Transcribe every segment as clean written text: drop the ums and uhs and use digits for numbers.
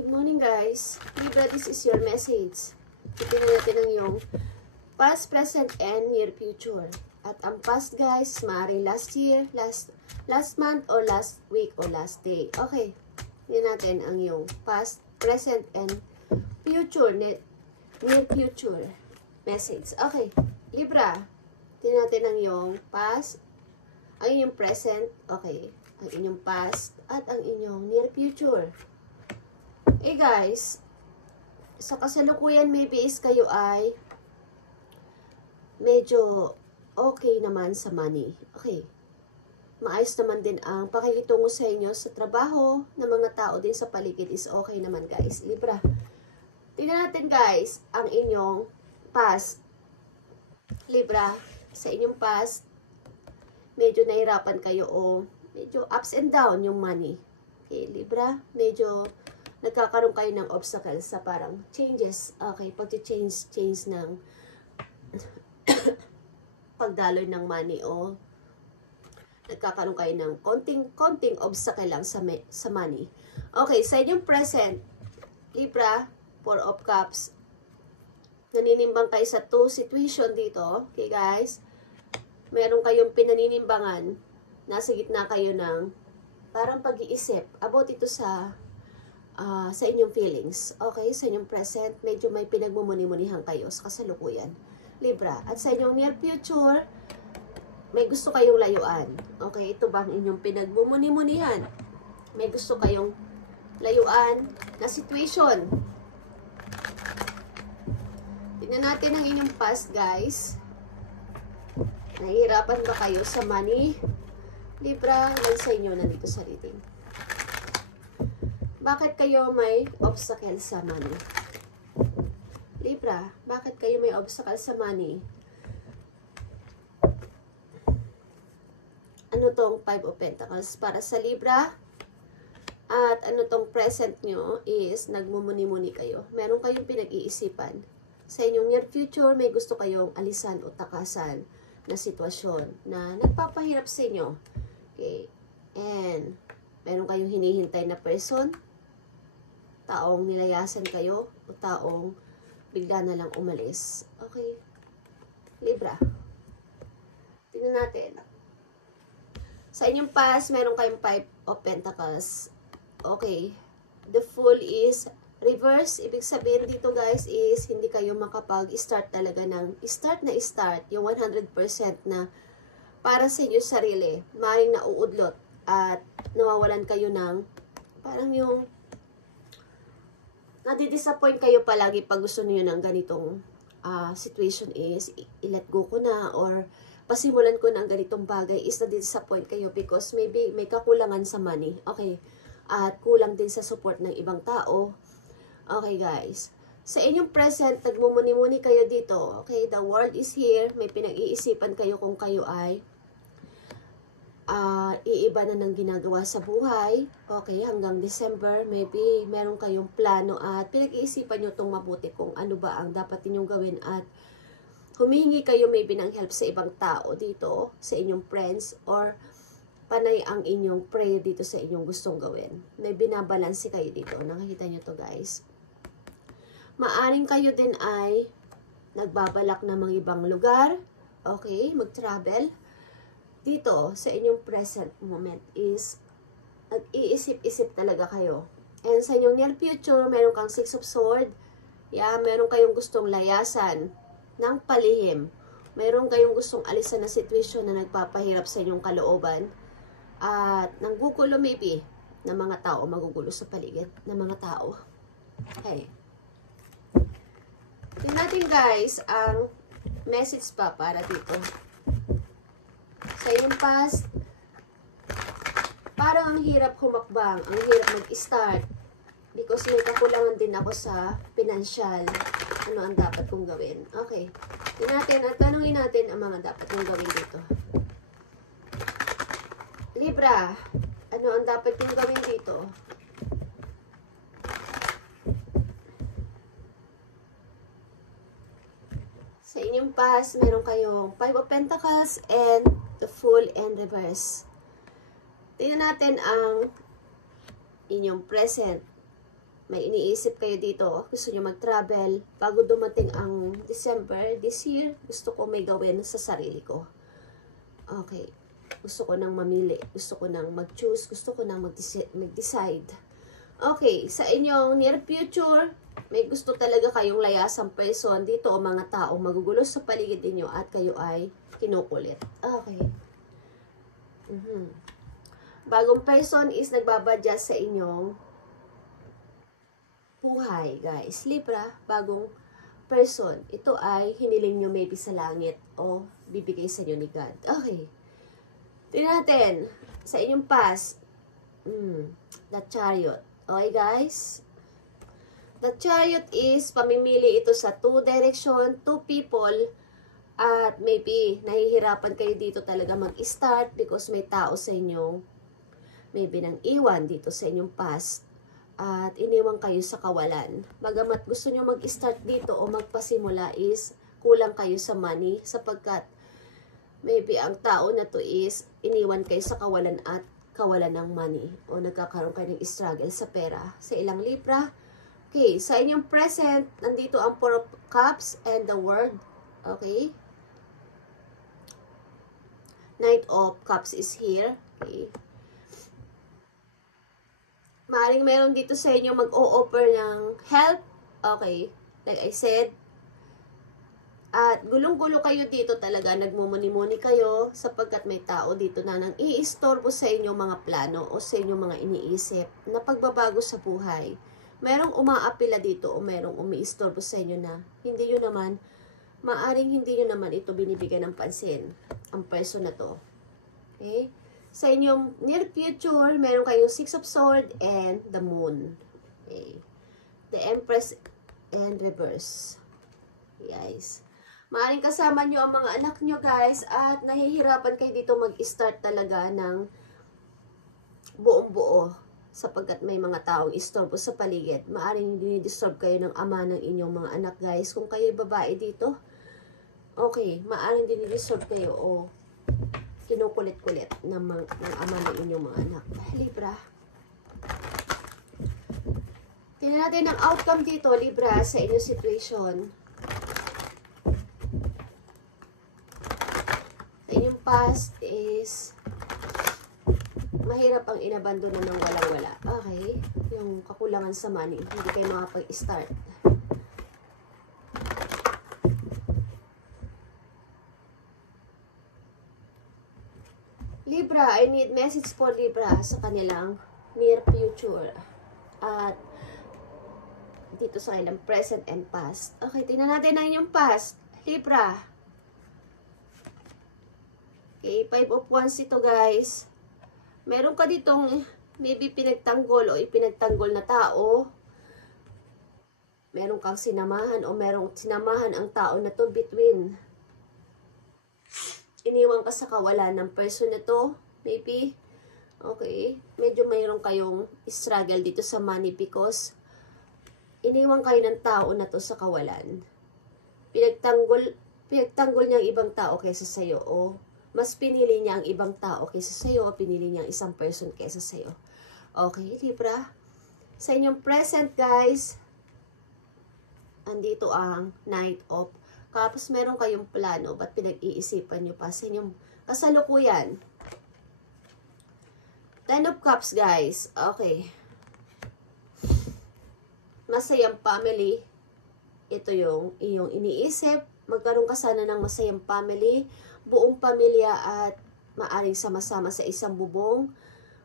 Good morning guys. Libra, this is your message. Tingnan natin ang yung past, present, and near future. At ang past guys, maaaring last year, last month, or last week, or last day. Okay. Tingnan natin ang yung past, present, and future, near future message. Okay. Libra, tingnan natin ang yung past, ang inyong present, okay, ang inyong past, at ang inyong near future. Eh guys, sa kasalukuyan maybe is kayo ay medyo okay naman sa money. Okay. Maayos naman din ang pakikitungo sa inyo sa trabaho ng mga tao din sa paligid is okay naman guys. Libra. Tingnan natin guys ang inyong past. Libra, sa inyong past, medyo nahirapan kayo o medyo ups and down yung money. Okay, Libra, medyo nagkakaroon kayo ng obstacles sa parang changes. Okay, pag-change ng pagdaloy ng money o nagkakaroon kayo ng konting obstacle lang sa money. Okay, sa inyong present, Libra, Four of Cups, naninimbang kayo sa two situation dito. Okay guys, meron kayong pinaninimbangan, nasa gitna kayo ng parang pag-iisip about ito sa inyong feelings. Okay, sa inyong present, medyo may pinagmumuni-munihan kayo sa kasalukuyan. Libra. At sa inyong near future, may gusto kayong layuan. Okay, ito ba ang inyong pinagmumuni-munihan? May gusto kayong layuan na situation. Tingnan natin ang inyong past, guys. Nahihirapan ba kayo sa money? Libra, lang sa inyo nandito sa reading. Bakit kayo may obstacle sa money? Libra, bakit kayo may obstacle sa money? Ano tong Five of Pentacles para sa Libra? At ano tong present nyo is nagmumuni-muni kayo. Meron kayong pinag-iisipan. Sa inyong near future, may gusto kayong alisan o takasan na sitwasyon na nagpapahirap sa inyo. Okay. And meron kayong hinihintay na person, taong nilayasan kayo o taong bigla na lang umalis. Okay. Libra. Tingnan natin. Sa inyong past, meron kayong Five of Pentacles. Okay. The Fool is reverse. Ibig sabihin dito guys is hindi kayo makapag-start talaga ng start, yung 100% na para sa inyo sarili. Maring nauudlot at nawawalan kayo ng parang yung nadi-disappoint kayo palagi pag gusto niyo ng ganitong situation is i-let go ko na or pasimulan ko ng ganitong bagay is nadi-disappoint kayo because maybe may kakulangan sa money. Okay. At kulang din sa support ng ibang tao. Okay guys. Sa inyong present, nagmumuni-muni kayo dito. Okay, the world is here. May pinag-iisipan kayo kung kayo ay iiba na ng ginagawa sa buhay. Okay, hanggang December, maybe meron kayong plano at pinag-iisipan nyo itong mabuti kung ano ba ang dapat ninyong gawin at humingi kayo maybe ng help sa ibang tao dito, sa inyong friends, or panay ang inyong prayer dito sa inyong gustong gawin. May binabalanse kayo dito. Nakikita nyo to guys. Maaring kayo din ay nagbabalak na mga ibang lugar. Okay, mag-travel. Dito, sa inyong present moment is nag-iisip-isip talaga kayo. And sa inyong near future, meron kang Six of Swords. Yeah, meron kayong gustong layasan ng palihim. Meron kayong gustong alisan na situation na nagpapahirap sa inyong kalooban. At nanggugulo maybe ng mga tao, magugulo sa paligid ng mga tao. Okay. Tingnan natin guys ang message pa para dito. Sa inyong past, parang ang hirap humakbang, ang hirap mag-start because may kakulangan din ako sa financial. Ano ang dapat kong gawin? Okay. Tingnan natin at tanungin natin ang mga dapat kong gawin dito. Libra, ano ang dapat kong gawin dito? Sa inyong past, meron kayong Five of Pentacles and the Fool and Reverse. Tingnan natin ang inyong present. may iniisip kayo dito, gusto nyo mag-travel, bago dumating ang December, this year, gusto ko may gawin sa sarili ko. Okay. Gusto ko nang mamili, gusto ko nang mag-choose, gusto ko nang mag-decide. Okay, sa inyong near future, may gusto talaga kayong layasang person dito o mga taong magugulo sa paligid ninyo at kayo ay kinukulit. Okay. Bagong person is nagbabadya sa inyong buhay, guys. Libra, bagong person. Ito ay hiniling nyo maybe sa langit o bibigay sa inyo ni God. Okay. Tingnan natin. Sa inyong past. The Chariot. Okay, guys? The Chariot is pamimili ito sa two direction, two people. At maybe nahihirapan kayo dito talaga mag-start because may tao sa inyo maybe nang iwan dito sa inyong past. At iniwan kayo sa kawalan. Bagamat gusto nyo mag-start dito o magpasimula is kulang kayo sa money sapagkat maybe ang tao na to is iniwan kayo sa kawalan at kawalan ng money o nagkakaroon kayo ng struggle sa pera. Sa ilang Libra, okay, sa inyong present, nandito ang Four of Cups and the World. Okay? Knight of Cups is here. Okay? Maaring meron dito sa inyo mag-o-offer ng help. Okay. Like I said. At gulong-gulo kayo dito talaga. Nagmumuni-muni kayo sapagkat may tao dito na nang iistorbo sa inyong mga plano o sa inyong mga iniisip na pagbabago sa buhay. Merong umaapila dito o merong umiistorbo sa inyo na hindi nyo naman, maaring hindi nyo naman ito binibigyan ng pansin. Ang person na to. Okay? Sa inyong near future, meron kayong Six of Swords and the Moon. Okay. The Empress and Reverse. Guys. Maaring kasama nyo ang mga anak nyo, guys, at nahihirapan kayo dito mag-start talaga ng buong-buo sapagkat may mga taong istorbo sa paligid. Maaring dinidisturb kayo ng ama ng inyong mga anak, guys. Kung kayo babae dito, okay, maaring dinidisturb kayo o kinukulit-kulit ng ama ng inyong mga anak. Libra. Tingnan natin ang outcome dito, Libra, sa inyong situation. Sa inyong past is mahirap ang inabandonan ng walang-wala. Okay? Yung kakulangan sa money. Hindi kayo makapag-start. Libra, I need message for Libra sa kanilang near future. At dito sa kanilang present and past. Okay, tingnan natin ang inyong past. Libra. Okay, 5 of Wands ito, guys. Meron ka ditong maybe pinagtanggol o ipinagtanggol na tao. Meron kang sinamahan o merong sinamahan ang tao na to between. Iniwan ka sa kawalan ng person na to, maybe. Okay, medyo mayroon kayong struggle dito sa money because iniwan kayo ng tao na to sa kawalan. Pinagtanggol niya ang ibang tao kaysa sa'yo o mas pinili niya ang ibang tao kaysa sa'yo o pinili niya ang isang person kaysa sa'yo. Okay, Libra. Sa inyong present, guys, andito ang Knight of Cups. Meron kayong plano, ba't pinag-iisipan nyo pa sa inyong kasalukuyan? Ten of Cups, guys. Okay. Masayang family. Ito yung iyong iniisip. Magkaroon ka sana ng masayang family. Buong pamilya at maaring sama-sama sa isang bubong.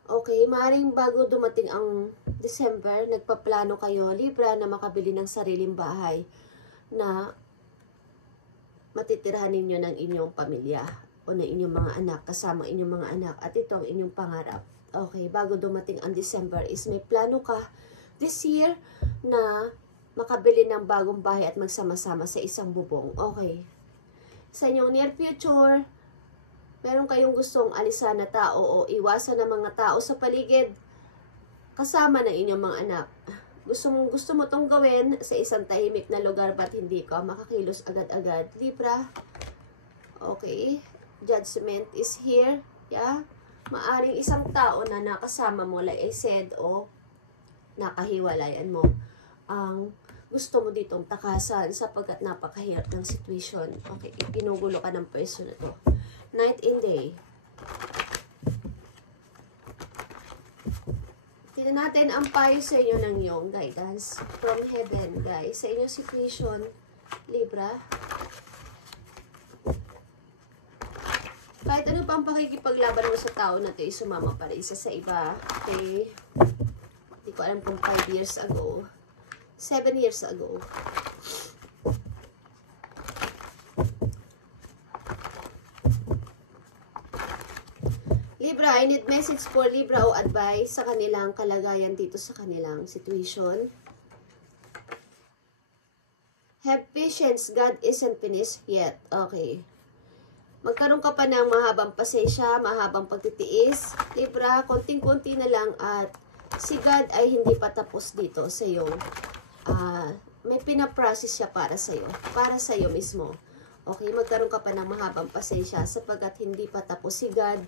Okay, maaring bago dumating ang December, nagpaplano kayo, Libra, na makabili ng sariling bahay na matitirahan ninyo ng inyong pamilya o ng inyong mga anak, kasama inyong mga anak. At ito ang inyong pangarap. Okay, bago dumating ang December is may plano ka this year na makabili ng bagong bahay at magsama-sama sa isang bubong. Okay. Sa inyong near future, meron kayong gustong alisan na tao o iwasan ng mga tao sa paligid kasama ng inyong mga anak. Gusto mo itong gawin sa isang tahimik na lugar ba't hindi ka makakilos agad-agad. Libra. Okay. Judgment is here. Yeah. Maaring isang tao na nakasama mo, like I said, o nakahiwalayan mo ang gusto mo ditong takasan sapagkat napakahirap ng situation. Okay, ginugulo ka ng person na to. Night and day. Tingnan natin ang payo sa inyo ng iyong guidance from heaven, guys. Sa inyong situation, Libra. Kahit ano pang pakikipaglaban mo sa tao na ito, sumama pa rin isa sa iba. Okay? Hindi ko alam kung 5 years ago. 7 years ago. Libra, I need message for Libra o advice sa kanilang kalagayan dito sa kanilang situation. Have patience, God isn't finished yet. Okay. Magkaroon ka pa ng mahabang pasensya, mahabang pagtitiis. Libra, konting-konti na lang at si God ay hindi pa tapos dito sa iyo. May pinaprocess siya para sa iyo. Para sa iyo mismo. Okay, magkaroon ka pa ng mahabang pasensya sapagkat hindi pa tapos si God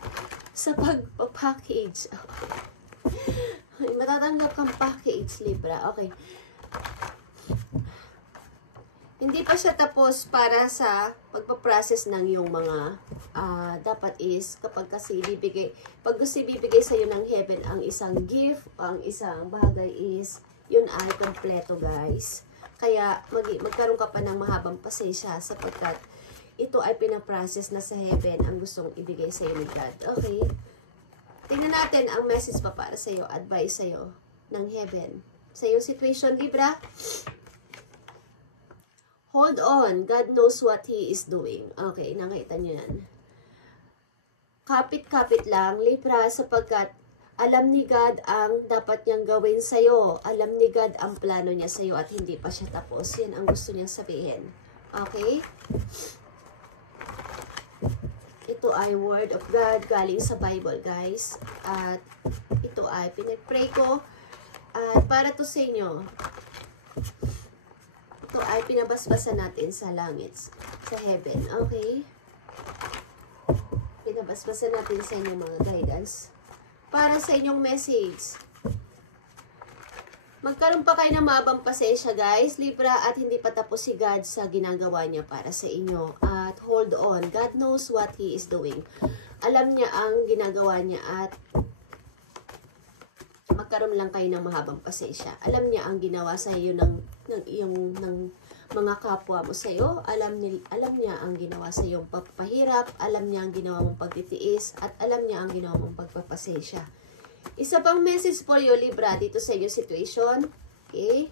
sa pagpapackage. Matatanggap kang package, Libra. Okay. Hindi pa siya tapos para sa pagpaprocess ng yung mga dapat is kapag kasi pag gusto bibigay sa iyo ng heaven ang isang gift, ang isang bagay is yun ay kompleto, guys. Kaya magkaroon ka pa ng mahabang pasensya sapagkat ito ay pinaprocess na sa heaven ang gustong ibigay sa iyo ni God. Okay? Tingnan natin ang message pa para sa iyo, advice sa iyo ng heaven. Sa iyong situation, Libra. Hold on. God knows what He is doing. Okay, nakita niyo yan. Kapit-kapit lang, Libra, sapagkat alam ni God ang dapat niyang gawin sa'yo. Alam ni God ang plano niya sa'yo at hindi pa siya tapos. Yan ang gusto niyang sabihin. Okay? Ito ay word of God galing sa Bible, guys. At ito ay pinag-pray ko. At para to sa inyo. Ito ay pinabasbasan natin sa langit. Sa heaven. Okay? Pinabasbasan natin sa inyong mga guidance. Para sa inyong message. Magkaroon pa kayo ng mahabang pasensya, guys, Libra, at hindi pa tapos si God sa ginagawa niya para sa inyo. At hold on. God knows what He is doing. Alam niya ang ginagawa niya at magkaroon lang kayo ng mahabang pasensya. Alam niya ang ginawa sa iyo ng mga kapwa mo sa iyo. Alam niya ang ginawa sa iyong pagpapahirap, alam niya ang ginawa mong pagtitiis, at alam niya ang ginawa mong pagpapasensya. Isa pang message for you, Libra, dito sa iyong situation. Okay?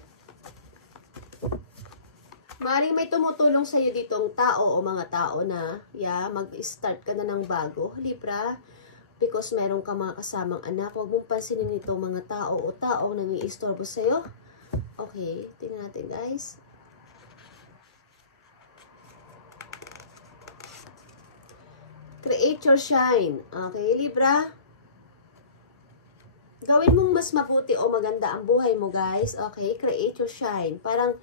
Maaaring may tumutulong sa iyo ditong tao o mga tao na mag-start ka na ng bago, Libra. Because meron ka mga kasamang anak, huwag mong pansinin itong mga tao o taong nang-iistorbo sa iyo. Okay, tingnan natin, guys. Create your shine. Okay, Libra? Gawin mong mas mabuti o maganda ang buhay mo, guys. Okay, create your shine. Parang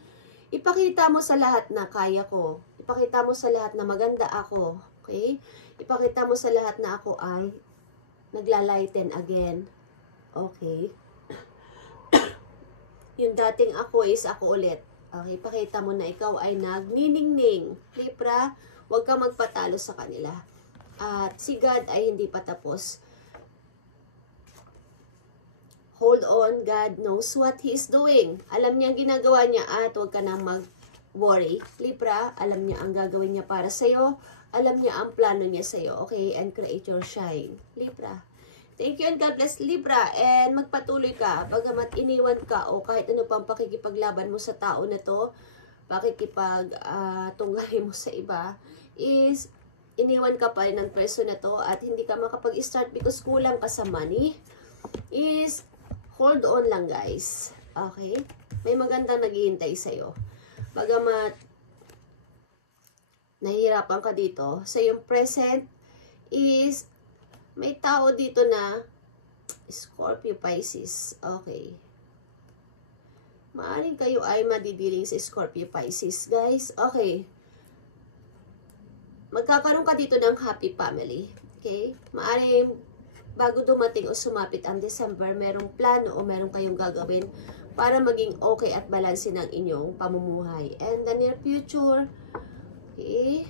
ipakita mo sa lahat na kaya ko. Ipakita mo sa lahat na maganda ako. Okay? Ipakita mo sa lahat na ako ay naglalighten again. Okay? Yung dating ako is ako ulit. Okay? Ipakita mo na ikaw ay nagniningning. Libra, huwag kang magpatalo sa kanila. At si God ay hindi pa tapos. Hold on, God knows what He is doing. Alam niya ang ginagawa niya at huwag ka nang mag-worry. Libra, alam niya ang gagawin niya para sa'yo. Alam niya ang plano niya sa'yo. Okay? And create your shine. Libra. Thank you and God bless, Libra. And magpatuloy ka. Bagamat iniwan ka o kahit ano pang pakikipaglaban mo sa tao na to, pakikipagtunggahin mo sa iba, is iniwan ka pa rin ng person na to at hindi ka makapag-start because kulang ka sa money, is hold on lang, guys. Okay? May magandang naghihintay sa'yo. Bagamat nahihirapan ka dito, sa iyong present is may tao dito na Scorpio, Pisces. Okay. Maaaring kayo ay madidiling sa Scorpio, Pisces, guys. Okay. Magkakaroon ka dito ng happy family. Okay? Maaaring bago dumating o sumapit ang December, merong plano o merong kayong gagawin para maging okay at balanse ng inyong pamumuhay. And the near future, okay,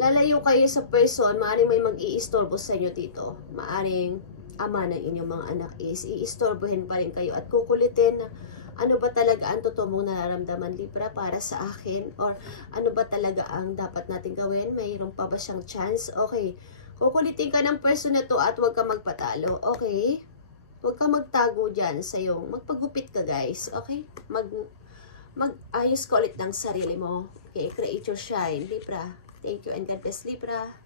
lalayo kayo sa person, maaaring may mag-iistorbo sa inyo dito. Maaaring ama ng inyong mga anak is iistorbohin pa rin kayo at kukulitin na ano ba talaga ang totoo mong nararamdaman, Libra, para sa akin? Or ano ba talaga ang dapat natin gawin? Mayroon pa ba siyang chance? Okay, kukulitin ka ng person na to at huwag ka magpatalo, okay? Huwag ka magtago dyan sa iyong, magpagupit ka guys, okay? Mag-ayos ka ulit ng sarili mo, okay? Create your shine, Libra. Thank you and God bless, Libra.